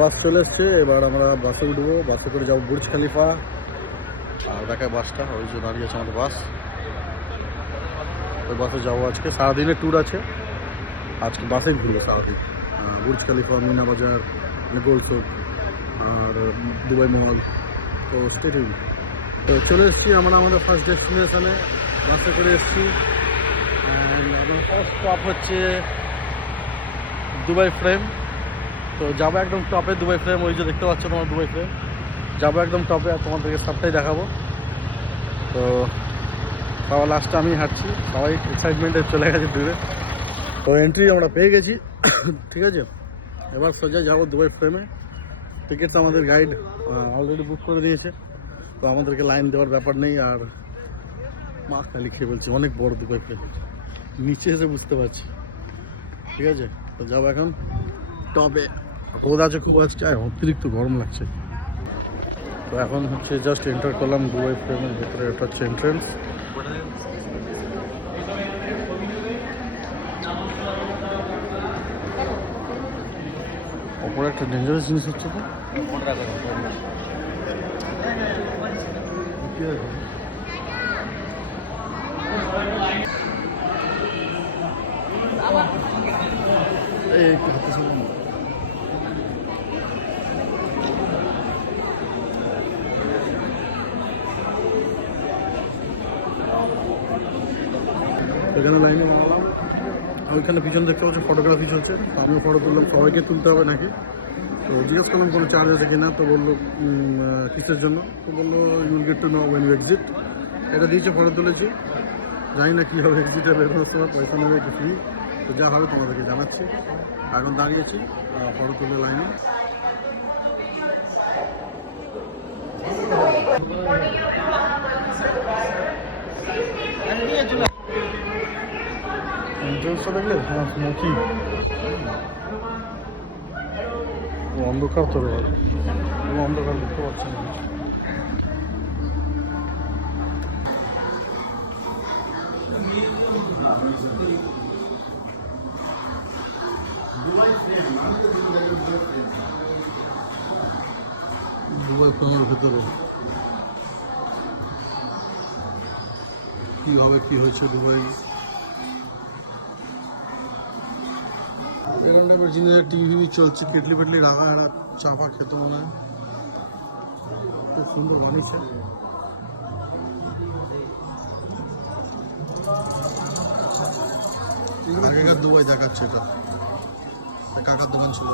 বাস চলে এসছে, এবার আমরা বাসে উঠবো, বাসে করে যাবো বুর্জ খলিফা। আর দেখায় বাসটা, ওই যে দাঁড়িয়ে আছে আমাদের বাস, ওই বাসে যাবো। আজকে সারাদিনের ট্যুর আছে, আজকে বাসেই ঘুরবো সারাদিন। বুর্জ খলিফা, মিনা বাজার, গোল চোক আর দুবাই মহল। তো স্টেটিং তো চলে এসেছি আমরা আমাদের ফার্স্ট ডেস্টিনেশনে, বাসে করে এসেছি। আমাদের ফার্স্ট স্টপ হচ্ছে দুবাই ফ্রেম। তো যাবো একদম টপে দুবাই ফ্রেম, ওই যে দেখতে পাচ্ছ তোমার দুবাই ফ্রেম, যাবো একদম টপে আর তোমাদেরকে সবটাই দেখাবো। তো তাও লাস্টে আমি হাঁটছি, সবাই এক্সাইটমেন্টে চলে গেছে দূরে। তো এন্ট্রি আমরা পেয়ে গেছি, ঠিক আছে। এবার সোজা যাবো দুবাই ফ্রেমে। টিকিটটা আমাদের গাইড অলরেডি বুক করে দিয়েছে, তো আমাদেরকে লাইন দেওয়ার ব্যাপার নেই। আর মাছটা লিখে বলছি, অনেক বড় দুবাই ফ্রেম, নিচে এসে বুঝতে পারছি, ঠিক আছে। তো যাবো এখন টপে। রোদ আছে খুব আজকে, অতিরিক্ত গরম লাগছে। তো এখন হচ্ছে জাস্ট এন্টার করলাম দুবাই ফ্রেমের ভেতরে, এটা হচ্ছে এন্ট্রেন্স। ওপরে একটা ডেঞ্জারাস জিনিস হচ্ছে, তো এই হাতে শুনুন, এখানে লাইনে বানালাম। ওইখানে পিছনে দেখতে পাচ্ছি ফটোগ্রাফি চলছে, আমিও ফটো তুললাম। সবাইকে তুলতে হবে নাকি, তো জিজ্ঞেস করলাম কোনো চার্জ আছে কিনা, তো বললো কিসের জন্য, তো বললো you'll get to know when you exit. এটা দিয়েছে, ফটো তুলেছি, জানি না কী হবে এক্সিটে বেরোনোর সময়, পয়সা নেবে কিছুই। তো যা হবে তোমাদেরকে জানাচ্ছি। এখন দাঁড়িয়েছি ফটো তুলে লাইনে। এন্ট্রেন্সটা দেখলে স্মোকি, অন্ধকার তো অন্ধকার দেখতে পাচ্ছি না। দুবাই ফ্রেমের ভেতরে কি হবে, কি হয়েছে দুবাই। এখানটা জিনিস টিভি চলছে, কেটলি পেটলি রাখা, একটা চাপা খেতে মনে হয়, খুব সুন্দর বানিয়েছে। আগেকার দুবাই দেখাচ্ছে, এটা কাকার দোকান ছিল।